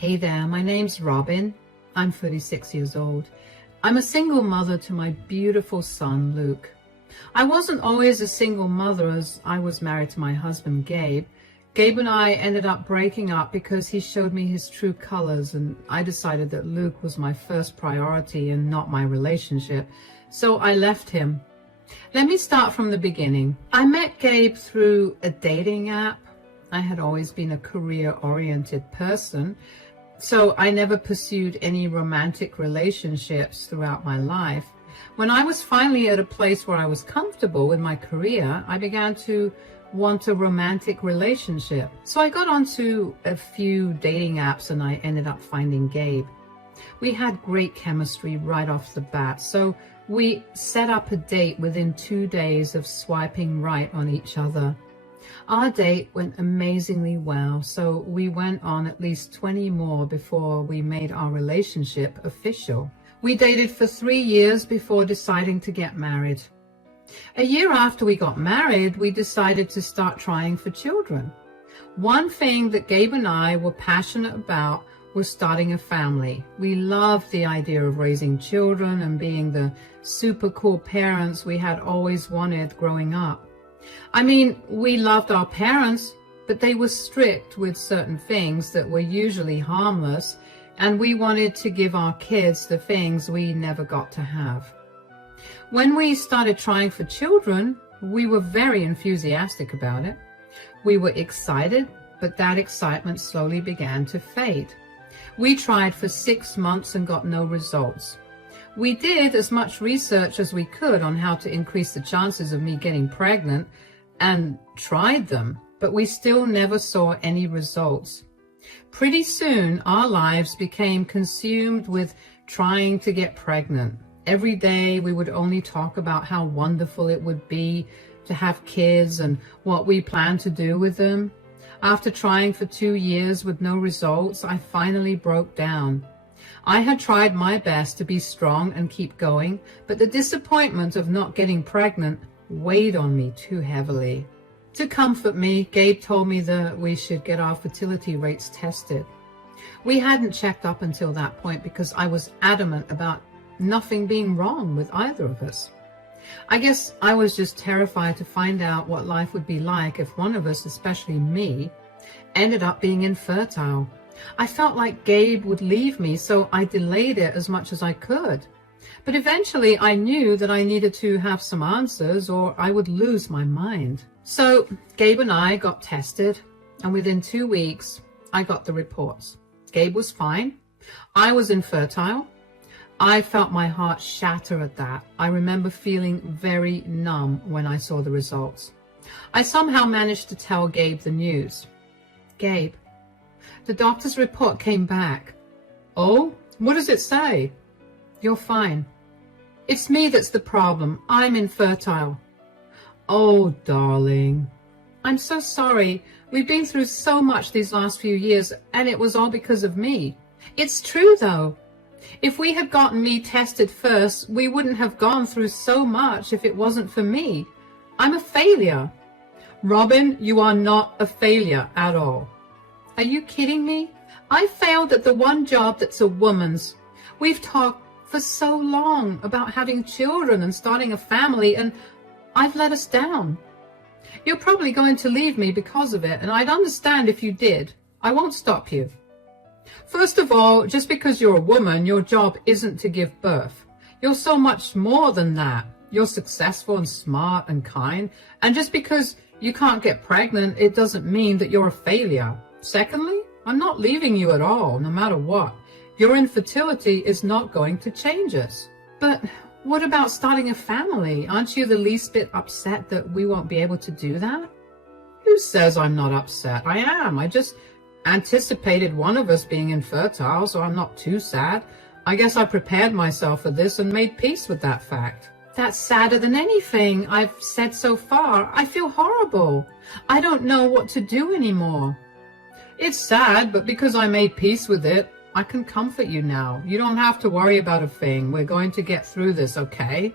Hey there, my name's Robin. I'm 36 years old. I'm a single mother to my beautiful son, Luke. I wasn't always a single mother as I was married to my husband, Gabe. Gabe and I ended up breaking up because he showed me his true colors, and I decided that Luke was my first priority and not my relationship, so I left him. Let me start from the beginning. I met Gabe through a dating app. I had always been a career-oriented person, so I never pursued any romantic relationships throughout my life. When I was finally at a place where I was comfortable with my career, I began to want a romantic relationship. So I got onto a few dating apps and I ended up finding Gabe. We had great chemistry right off the bat, so we set up a date within 2 days of swiping right on each other. Our date went amazingly well, so we went on at least 20 more before we made our relationship official. We dated for 3 years before deciding to get married. A year after we got married, we decided to start trying for children. One thing that Gabe and I were passionate about was starting a family. We loved the idea of raising children and being the super cool parents we had always wanted growing up. I mean, we loved our parents, but they were strict with certain things that were usually harmless, and we wanted to give our kids the things we never got to have. When we started trying for children, we were very enthusiastic about it. We were excited, but that excitement slowly began to fade. We tried for 6 months and got no results. We did as much research as we could on how to increase the chances of me getting pregnant and tried them, but we still never saw any results. Pretty soon, our lives became consumed with trying to get pregnant. Every day, we would only talk about how wonderful it would be to have kids and what we planned to do with them. After trying for 2 years with no results, I finally broke down. I had tried my best to be strong and keep going, but the disappointment of not getting pregnant weighed on me too heavily. To comfort me, Gabe told me that we should get our fertility rates tested. We hadn't checked up until that point because I was adamant about nothing being wrong with either of us. I guess I was just terrified to find out what life would be like if one of us, especially me, ended up being infertile. I felt like Gabe would leave me, so I delayed it as much as I could. But eventually I knew that I needed to have some answers or I would lose my mind. So Gabe and I got tested, and within 2 weeks, I got the reports. Gabe was fine. I was infertile. I felt my heart shatter at that. I remember feeling very numb when I saw the results. I somehow managed to tell Gabe the news. Gabe, the doctor's report came back. Oh, what does it say? You're fine. It's me that's the problem. I'm infertile. Oh, darling. I'm so sorry. We've been through so much these last few years, and it was all because of me. It's true, though. If we had gotten me tested first, we wouldn't have gone through so much if it wasn't for me. I'm a failure. Robin, you are not a failure at all. Are you kidding me? I failed at the one job that's a woman's. We've talked for so long about having children and starting a family, and I've let us down. You're probably going to leave me because of it, and I'd understand if you did. I won't stop you. First of all, just because you're a woman, your job isn't to give birth. You're so much more than that. You're successful and smart and kind, and just because you can't get pregnant, it doesn't mean that you're a failure. Secondly, I'm not leaving you at all, no matter what. Your infertility is not going to change us. But what about starting a family? Aren't you the least bit upset that we won't be able to do that? Who says I'm not upset? I am. I just anticipated one of us being infertile, so I'm not too sad. I guess I prepared myself for this and made peace with that fact. That's sadder than anything I've said so far. I feel horrible. I don't know what to do anymore. It's sad, but because I made peace with it, I can comfort you now. You don't have to worry about a thing. We're going to get through this, okay?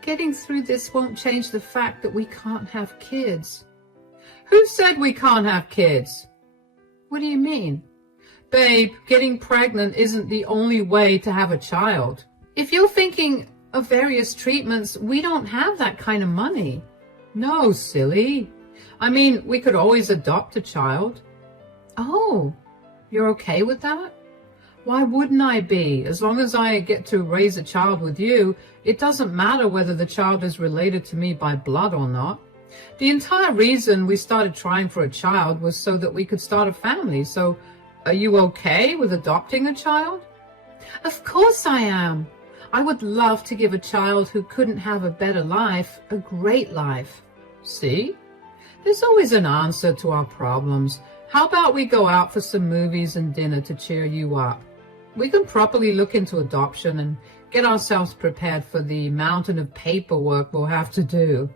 Getting through this won't change the fact that we can't have kids. Who said we can't have kids? What do you mean? Babe, getting pregnant isn't the only way to have a child. If you're thinking of various treatments, we don't have that kind of money. No, silly. I mean, we could always adopt a child. Oh, you're okay with that? Why wouldn't I be? As long as I get to raise a child with you, it doesn't matter whether the child is related to me by blood or not. The entire reason we started trying for a child was so that we could start a family. So, are you okay with adopting a child? Of course I am. I would love to give a child who couldn't have a better life a great life. See? There's always an answer to our problems. How about we go out for some movies and dinner to cheer you up? We can properly look into adoption and get ourselves prepared for the mountain of paperwork we'll have to do.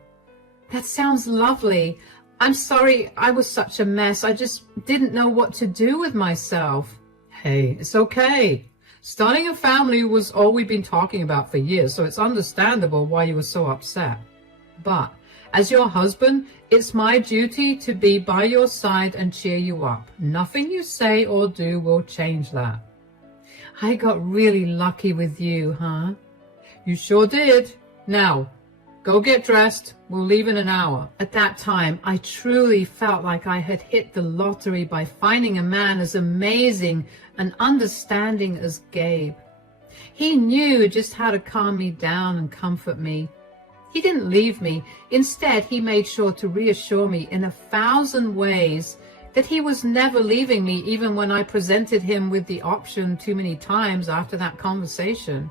That sounds lovely. I'm sorry I was such a mess. I just didn't know what to do with myself. Hey, it's okay. Starting a family was all we've been talking about for years, so it's understandable why you were so upset. But as your husband, it's my duty to be by your side and cheer you up. Nothing you say or do will change that. I got really lucky with you, huh? You sure did. Now, go get dressed. We'll leave in an hour. At that time, I truly felt like I had hit the lottery by finding a man as amazing and understanding as Gabe. He knew just how to calm me down and comfort me. He didn't leave me. Instead, he made sure to reassure me in 1,000 ways that he was never leaving me, even when I presented him with the option too many times after that conversation.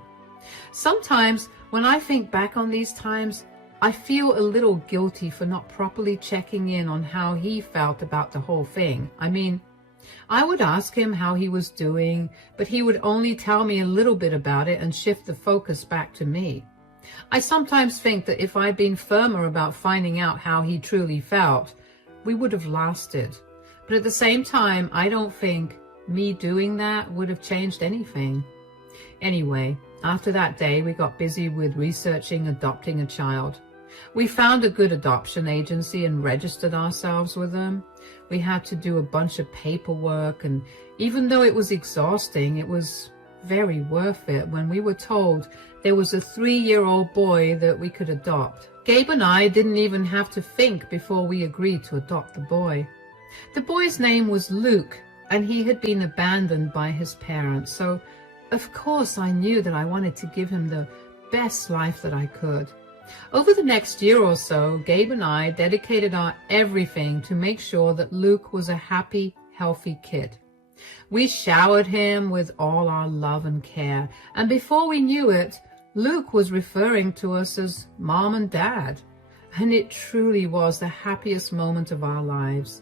Sometimes, when I think back on these times, I feel a little guilty for not properly checking in on how he felt about the whole thing. I mean, I would ask him how he was doing, but he would only tell me a little bit about it and shift the focus back to me. I sometimes think that if I'd been firmer about finding out how he truly felt, we would have lasted. But at the same time, I don't think me doing that would have changed anything. Anyway, after that day, we got busy with researching adopting a child. We found a good adoption agency and registered ourselves with them. We had to do a bunch of paperwork, and even though it was exhausting, it was very worth it when we were told there was a 3-year-old boy that we could adopt. Gabe and I didn't even have to think before we agreed to adopt the boy. The boy's name was Luke, and he had been abandoned by his parents, so of course I knew that I wanted to give him the best life that I could. Over the next year or so, Gabe and I dedicated our everything to make sure that Luke was a happy, healthy kid. We showered him with all our love and care, and before we knew it, Luke was referring to us as Mom and Dad, and it truly was the happiest moment of our lives.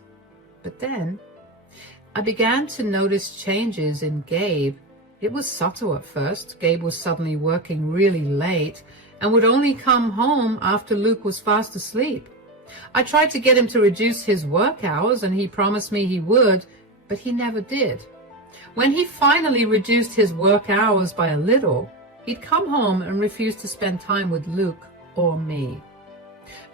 But then, I began to notice changes in Gabe. It was subtle at first. Gabe was suddenly working really late and would only come home after Luke was fast asleep. I tried to get him to reduce his work hours, and he promised me he would, but he never did. When he finally reduced his work hours by a little, he'd come home and refuse to spend time with Luke or me.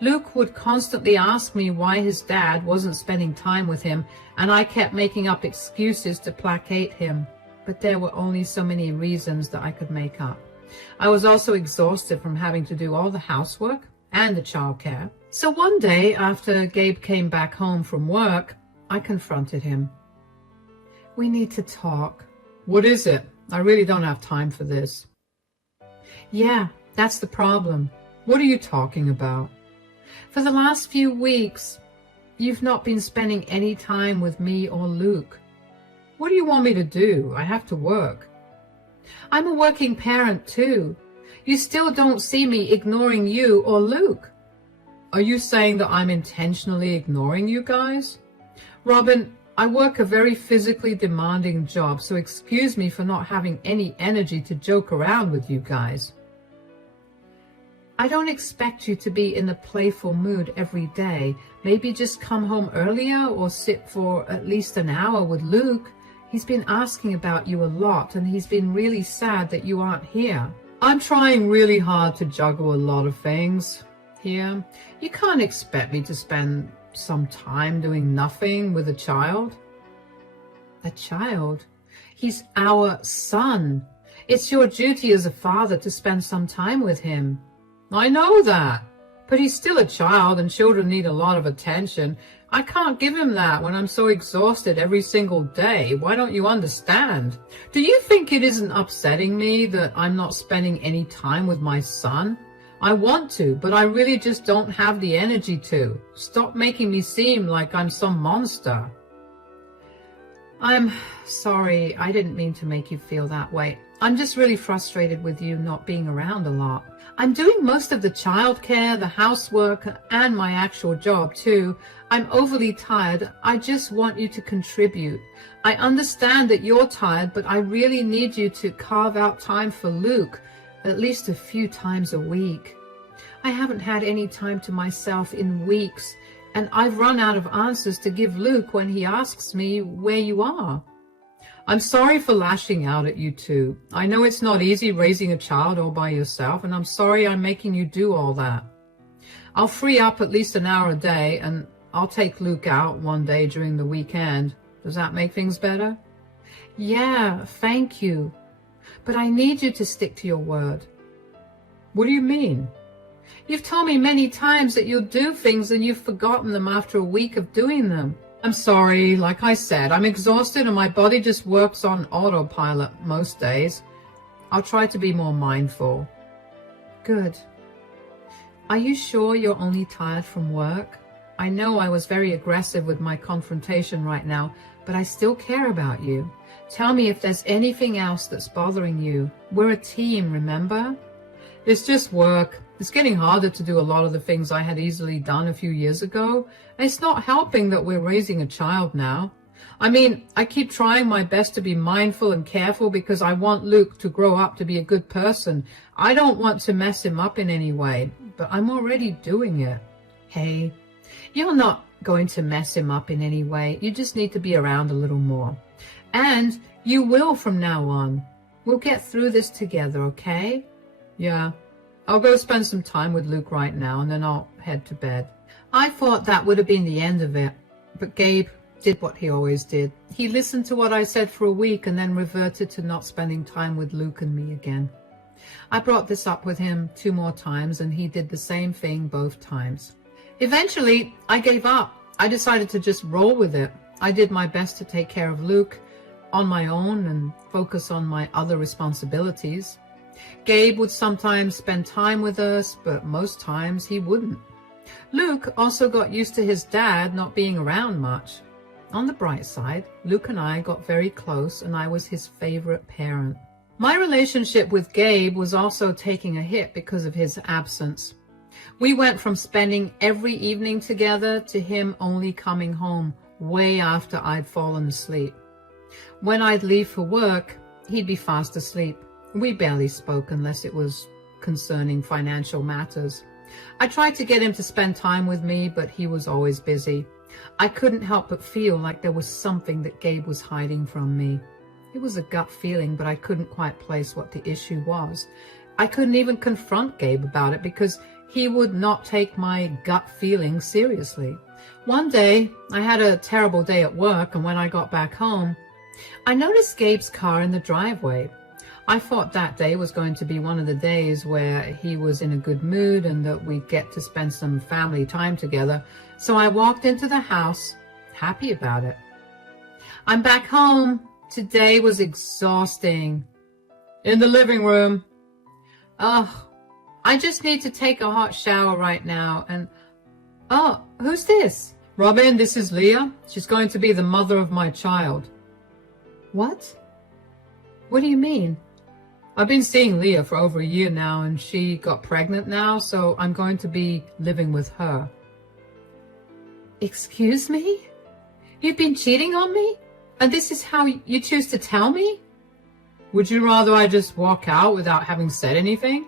Luke would constantly ask me why his dad wasn't spending time with him, and I kept making up excuses to placate him, but there were only so many reasons that I could make up. I was also exhausted from having to do all the housework and the childcare. So one day, after Gabe came back home from work, I confronted him. We need to talk. What is it? I really don't have time for this. Yeah, that's the problem. What are you talking about? For the last few weeks, you've not been spending any time with me or Luke. What do you want me to do? I have to work. I'm a working parent too. You still don't see me ignoring you or Luke. Are you saying that I'm intentionally ignoring you guys? Robin, I work a very physically demanding job, so excuse me for not having any energy to joke around with you guys. I don't expect you to be in a playful mood every day. Maybe just come home earlier or sit for at least an hour with Luke. He's been asking about you a lot, and he's been really sad that you aren't here. I'm trying really hard to juggle a lot of things here. You can't expect me to spend some time doing nothing with a child. A child? He's our son. It's your duty as a father to spend some time with him. I know that, but he's still a child and children need a lot of attention. I can't give him that when I'm so exhausted every single day. Why don't you understand? Do you think it isn't upsetting me that I'm not spending any time with my son? I want to, but I really just don't have the energy to. Stop making me seem like I'm some monster. I'm sorry, I didn't mean to make you feel that way. I'm just really frustrated with you not being around a lot. I'm doing most of the childcare, the housework, and my actual job too. I'm overly tired. I just want you to contribute. I understand that you're tired, but I really need you to carve out time for Luke, at least a few times a week. I haven't had any time to myself in weeks, and I've run out of answers to give Luke when he asks me where you are. I'm sorry for lashing out at you two. I know it's not easy raising a child all by yourself, and I'm sorry I'm making you do all that. I'll free up at least an hour a day, and I'll take Luke out one day during the weekend. Does that make things better? Yeah, thank you. But I need you to stick to your word. What do you mean? You've told me many times that you'll do things and you've forgotten them after a week of doing them. I'm sorry, like I said, I'm exhausted and my body just works on autopilot most days. I'll try to be more mindful. Good. Are you sure you're only tired from work? I know I was very aggressive with my confrontation right now, but I still care about you. Tell me if there's anything else that's bothering you. We're a team, remember? It's just work. It's getting harder to do a lot of the things I had easily done a few years ago. And it's not helping that we're raising a child now. I mean, I keep trying my best to be mindful and careful because I want Luke to grow up to be a good person. I don't want to mess him up in any way, but I'm already doing it. Hey, you're not going to mess him up in any way. You just need to be around a little more. And you will from now on. We'll get through this together, okay? Yeah. I'll go spend some time with Luke right now, and then I'll head to bed. I thought that would have been the end of it, but Gabe did what he always did. He listened to what I said for a week and then reverted to not spending time with Luke and me again. I brought this up with him 2 more times, and he did the same thing both times. Eventually, I gave up. I decided to just roll with it. I did my best to take care of Luke on my own and focus on my other responsibilities. Gabe would sometimes spend time with us, but most times he wouldn't. Luke also got used to his dad not being around much. On the bright side, Luke and I got very close, and I was his favorite parent. My relationship with Gabe was also taking a hit because of his absence. We went from spending every evening together to him only coming home way after I'd fallen asleep. When I'd leave for work, he'd be fast asleep. We barely spoke unless it was concerning financial matters. I tried to get him to spend time with me, but he was always busy. I couldn't help but feel like there was something that Gabe was hiding from me. It was a gut feeling, but I couldn't quite place what the issue was. I couldn't even confront Gabe about it because he would not take my gut feeling seriously. One day, I had a terrible day at work, and when I got back home, I noticed Gabe's car in the driveway. I thought that day was going to be one of the days where he was in a good mood and that we'd get to spend some family time together. So I walked into the house, happy about it. I'm back home. Today was exhausting. In the living room. Oh, I just need to take a hot shower right now. And, oh, who's this? Robin, this is Leah. She's going to be the mother of my child. What? What do you mean? I've been seeing Leah for over a year now, and she got pregnant now, so I'm going to be living with her. Excuse me? You've been cheating on me? And this is how you choose to tell me? Would you rather I just walk out without having said anything?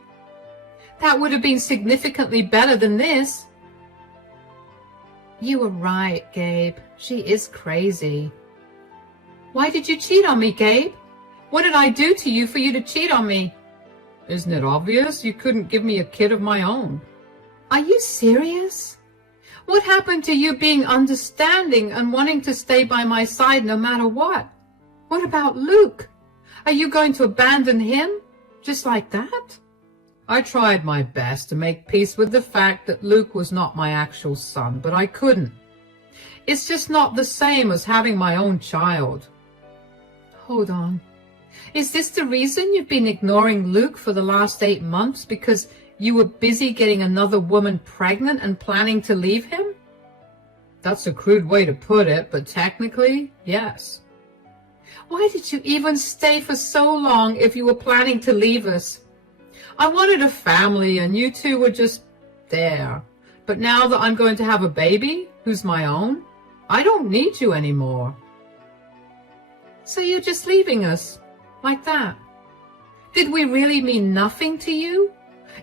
That would have been significantly better than this. You were right, Gabe. She is crazy. Why did you cheat on me, Gabe? What did I do to you for you to cheat on me? Isn't it obvious? You couldn't give me a kid of my own. Are you serious? What happened to you being understanding and wanting to stay by my side no matter what? What about Luke? Are you going to abandon him? Just like that? I tried my best to make peace with the fact that Luke was not my actual son, but I couldn't. It's just not the same as having my own child. Hold on. Is this the reason you've been ignoring Luke for the last 8 months, because you were busy getting another woman pregnant and planning to leave him? That's a crude way to put it, but technically, yes. Why did you even stay for so long if you were planning to leave us? I wanted a family and you two were just there. But now that I'm going to have a baby, who's my own, I don't need you anymore. So you're just leaving us, like that? Did we really mean nothing to you?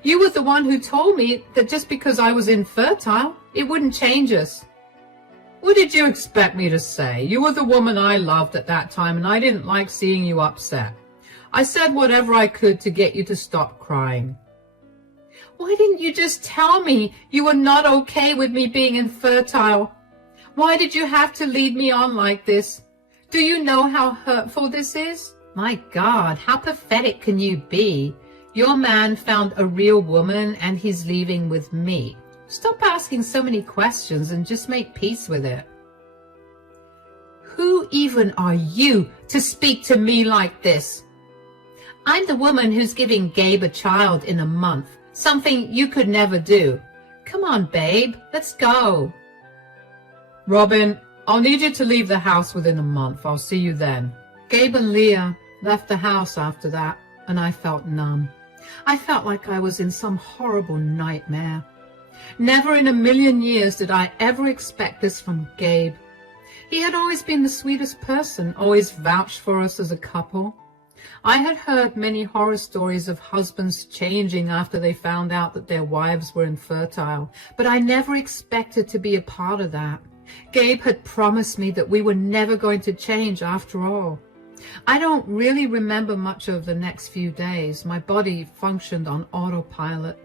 You were the one who told me that just because I was infertile, it wouldn't change us. What did you expect me to say? You were the woman I loved at that time, and I didn't like seeing you upset. I said whatever I could to get you to stop crying. Why didn't you just tell me you were not okay with me being infertile? Why did you have to lead me on like this? Do you know how hurtful this is? My God, how pathetic can you be? Your man found a real woman and he's leaving with me. Stop asking so many questions and just make peace with it. Who even are you to speak to me like this? I'm the woman who's giving Gabe a child in a month, something you could never do. Come on, babe, let's go. Robin, I'll need you to leave the house within a month. I'll see you then. Gabe and Leah left the house after that, and I felt numb. I felt like I was in some horrible nightmare. Never in a million years did I ever expect this from Gabe. He had always been the sweetest person, always vouched for us as a couple. I had heard many horror stories of husbands changing after they found out that their wives were infertile, but I never expected to be a part of that. Gabe had promised me that we were never going to change after all. I don't really remember much of the next few days. My body functioned on autopilot.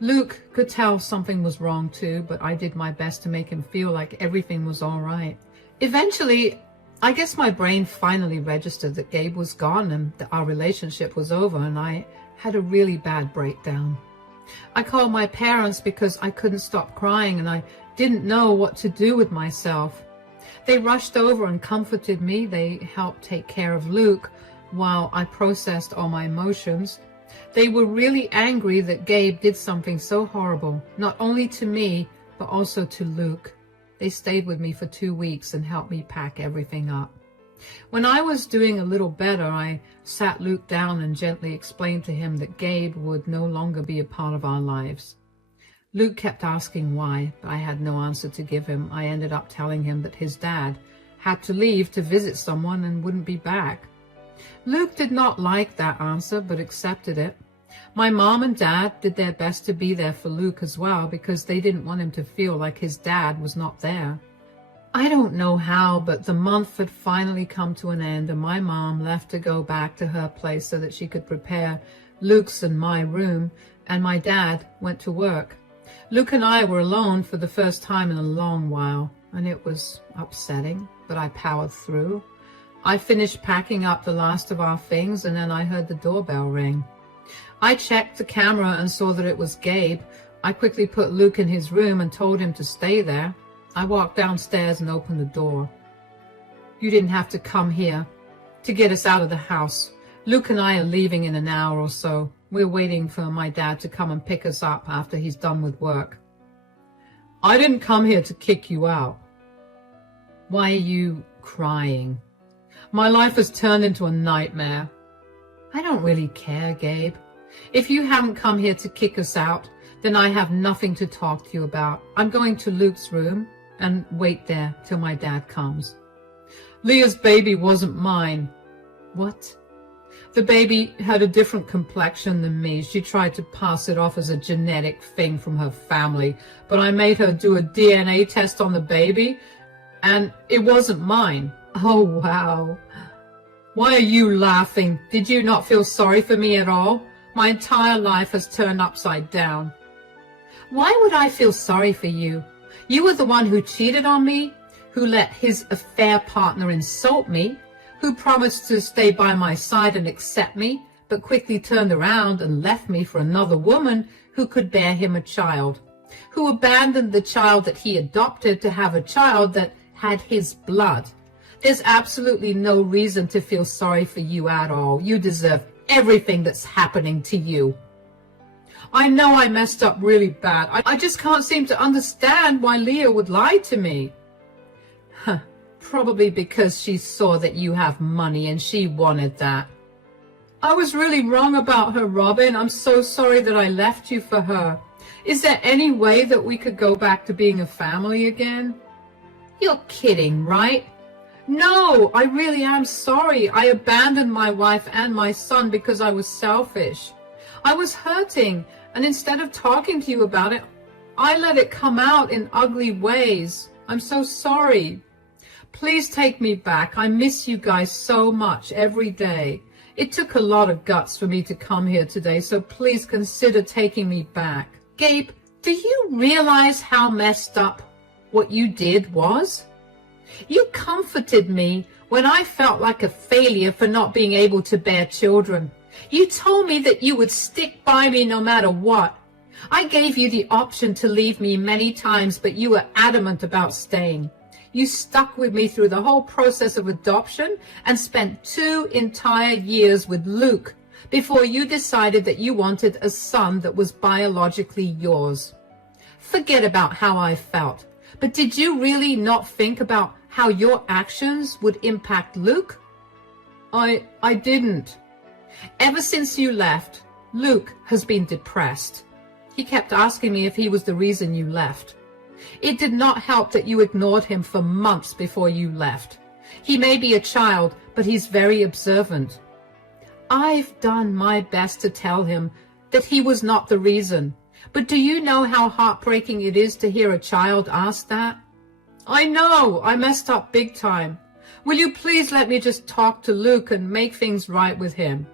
Luke could tell something was wrong too, but I did my best to make him feel like everything was all right. Eventually, I guess my brain finally registered that Gabe was gone and that our relationship was over, and I had a really bad breakdown. I called my parents because I couldn't stop crying and I didn't know what to do with myself. They rushed over and comforted me. They helped take care of Luke while I processed all my emotions. They were really angry that Gabe did something so horrible, not only to me, but also to Luke. They stayed with me for 2 weeks and helped me pack everything up. When I was doing a little better, I sat Luke down and gently explained to him that Gabe would no longer be a part of our lives. Luke kept asking why, but I had no answer to give him. I ended up telling him that his dad had to leave to visit someone and wouldn't be back. Luke did not like that answer, but accepted it. My mom and dad did their best to be there for Luke as well, because they didn't want him to feel like his dad was not there. I don't know how, but the month had finally come to an end, and my mom left to go back to her place so that she could prepare Luke's and my room, and my dad went to work. Luke and I were alone for the first time in a long while, and it was upsetting, but I powered through. I finished packing up the last of our things, and then I heard the doorbell ring. I checked the camera and saw that it was Gabe. I quickly put Luke in his room and told him to stay there. I walked downstairs and opened the door. You didn't have to come here to get us out of the house. Luke and I are leaving in an hour or so. We're waiting for my dad to come and pick us up after he's done with work. I didn't come here to kick you out. Why are you crying? My life has turned into a nightmare. I don't really care, Gabe. If you haven't come here to kick us out, then I have nothing to talk to you about. I'm going to Luke's room and wait there till my dad comes. Leah's baby wasn't mine. What? The baby had a different complexion than me. She tried to pass it off as a genetic thing from her family, but I made her do a DNA test on the baby, and it wasn't mine. Oh, wow. Why are you laughing? Did you not feel sorry for me at all? My entire life has turned upside down. Why would I feel sorry for you? You were the one who cheated on me, who let his affair partner insult me. who promised to stay by my side and accept me, but quickly turned around and left me for another woman who could bear him a child, who abandoned the child that he adopted to have a child that had his blood. There's absolutely no reason to feel sorry for you at all. You deserve everything that's happening to you. I know I messed up really bad. I just can't seem to understand why Leah would lie to me. Probably because she saw that you have money and she wanted that. I was really wrong about her, Robin. I'm so sorry that I left you for her. Is there any way that we could go back to being a family again? You're kidding, right? No, I really am sorry. I abandoned my wife and my son because I was selfish. I was hurting, and instead of talking to you about it, I let it come out in ugly ways. I'm so sorry. Please take me back. I miss you guys so much every day. It took a lot of guts for me to come here today, so please consider taking me back. Gabe, do you realize how messed up what you did was? You comforted me when I felt like a failure for not being able to bear children. You told me that you would stick by me no matter what. I gave you the option to leave me many times, but you were adamant about staying. You stuck with me through the whole process of adoption and spent 2 entire years with Luke before you decided that you wanted a son that was biologically yours. Forget about how I felt, but did you really not think about how your actions would impact Luke? I didn't. Ever since you left, Luke has been depressed. He kept asking me if he was the reason you left. It did not help that you ignored him for months before you left. He may be a child, but he's very observant. I've done my best to tell him that he was not the reason. But do you know how heartbreaking it is to hear a child ask that? I know, I messed up big time. Will you please let me just talk to Luke and make things right with him?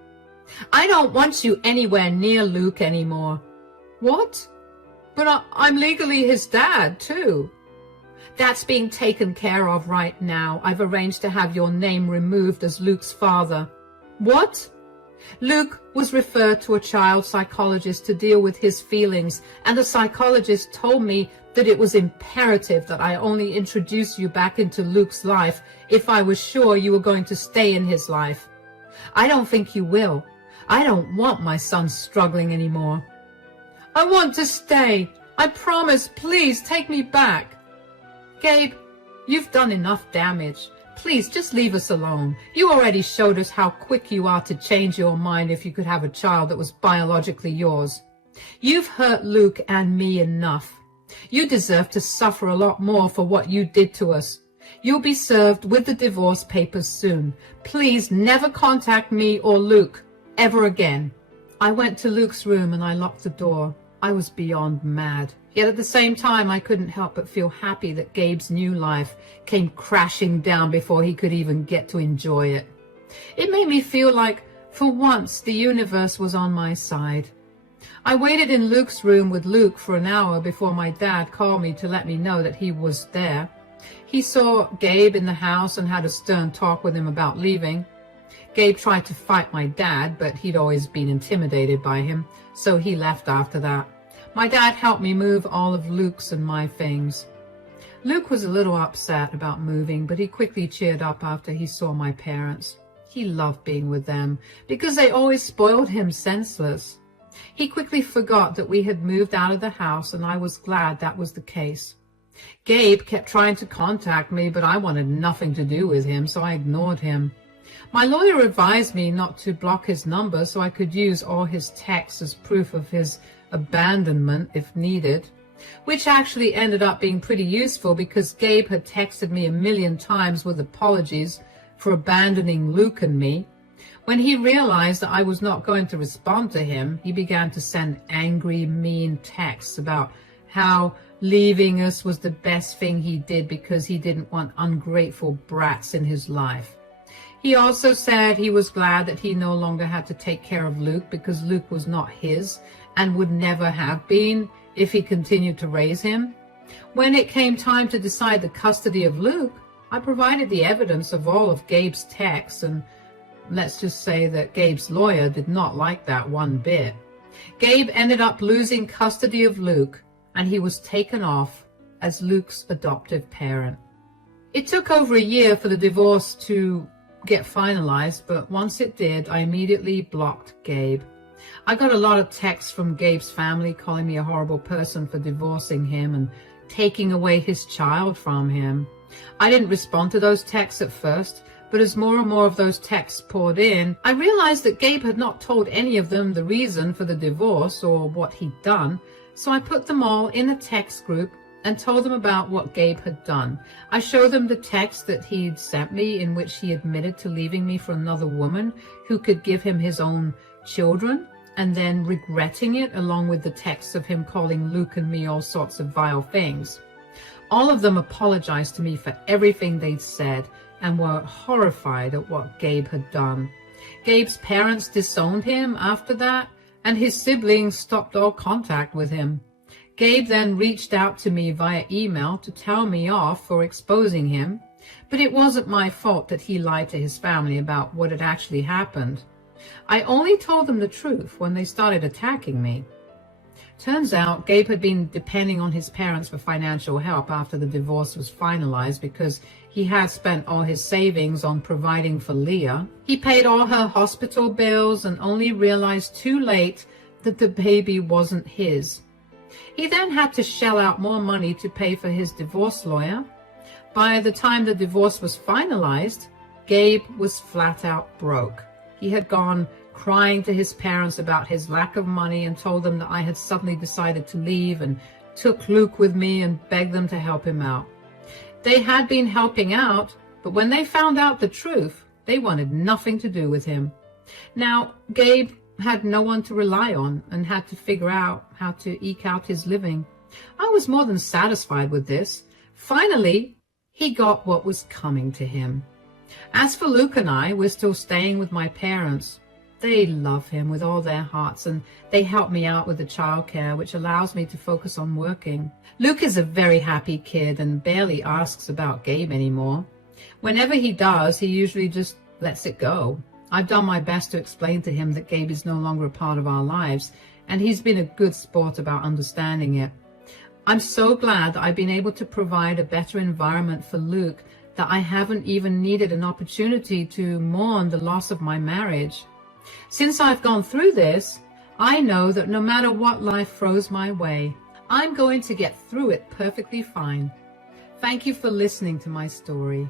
I don't want you anywhere near Luke anymore. What? But I'm legally his dad, too. That's being taken care of right now. I've arranged to have your name removed as Luke's father. What? Luke was referred to a child psychologist to deal with his feelings, and the psychologist told me that it was imperative that I only introduce you back into Luke's life if I was sure you were going to stay in his life. I don't think you will. I don't want my son struggling anymore. I want to stay. I promise. Please take me back. Gabe, you've done enough damage. Please just leave us alone. You already showed us how quick you are to change your mind if you could have a child that was biologically yours. You've hurt Luke and me enough. You deserve to suffer a lot more for what you did to us. You'll be served with the divorce papers soon. Please never contact me or Luke ever again. I went to Luke's room and I locked the door. I was beyond mad. Yet at the same time, I couldn't help but feel happy that Gabe's new life came crashing down before he could even get to enjoy it. It made me feel like, for once, the universe was on my side. I waited in Luke's room with Luke for an hour before my dad called me to let me know that he was there. He saw Gabe in the house and had a stern talk with him about leaving. Gabe tried to fight my dad, but he'd always been intimidated by him, so he left after that. My dad helped me move all of Luke's and my things. Luke was a little upset about moving, but he quickly cheered up after he saw my parents. He loved being with them because they always spoiled him senseless. He quickly forgot that we had moved out of the house, and I was glad that was the case. Gabe kept trying to contact me, but I wanted nothing to do with him, so I ignored him. My lawyer advised me not to block his number so I could use all his texts as proof of his abandonment if needed, which actually ended up being pretty useful because Gabe had texted me 1,000,000 times with apologies for abandoning Luke and me. When he realized that I was not going to respond to him, he began to send angry, mean texts about how leaving us was the best thing he did because he didn't want ungrateful brats in his life. He also said he was glad that he no longer had to take care of Luke because Luke was not his and would never have been if he continued to raise him. When it came time to decide the custody of Luke, I provided the evidence of all of Gabe's texts, and let's just say that Gabe's lawyer did not like that one bit. Gabe ended up losing custody of Luke, and he was taken off as Luke's adoptive parent. It took over a year for the divorce to get finalized, but once it did, I immediately blocked Gabe. I got a lot of texts from Gabe's family calling me a horrible person for divorcing him and taking away his child from him. I didn't respond to those texts at first, but as more and more of those texts poured in, I realized that Gabe had not told any of them the reason for the divorce or what he'd done, so I put them all in a text group and told them about what Gabe had done. I showed them the text that he'd sent me in which he admitted to leaving me for another woman who could give him his own children, and then regretting it, along with the texts of him calling Luke and me all sorts of vile things. All of them apologized to me for everything they'd said and were horrified at what Gabe had done. Gabe's parents disowned him after that, and his siblings stopped all contact with him. Gabe then reached out to me via email to tell me off for exposing him, but it wasn't my fault that he lied to his family about what had actually happened. I only told them the truth when they started attacking me. Turns out Gabe had been depending on his parents for financial help after the divorce was finalized because he had spent all his savings on providing for Leah. He paid all her hospital bills and only realized too late that the baby wasn't his. He then had to shell out more money to pay for his divorce lawyer. By the time the divorce was finalized, Gabe was flat out broke. He had gone crying to his parents about his lack of money and told them that I had suddenly decided to leave and took Luke with me and begged them to help him out. They had been helping out, but when they found out the truth, they wanted nothing to do with him. Now, Gabe had no one to rely on and had to figure out how to eke out his living. I was more than satisfied with this. Finally, he got what was coming to him. As for Luke and I, we're still staying with my parents. They love him with all their hearts, and they help me out with the childcare, which allows me to focus on working. Luke is a very happy kid and barely asks about Gabe anymore. Whenever he does, he usually just lets it go. I've done my best to explain to him that Gabe is no longer a part of our lives, and he's been a good sport about understanding it. I'm so glad that I've been able to provide a better environment for Luke that I haven't even needed an opportunity to mourn the loss of my marriage. Since I've gone through this, I know that no matter what life throws my way, I'm going to get through it perfectly fine. Thank you for listening to my story.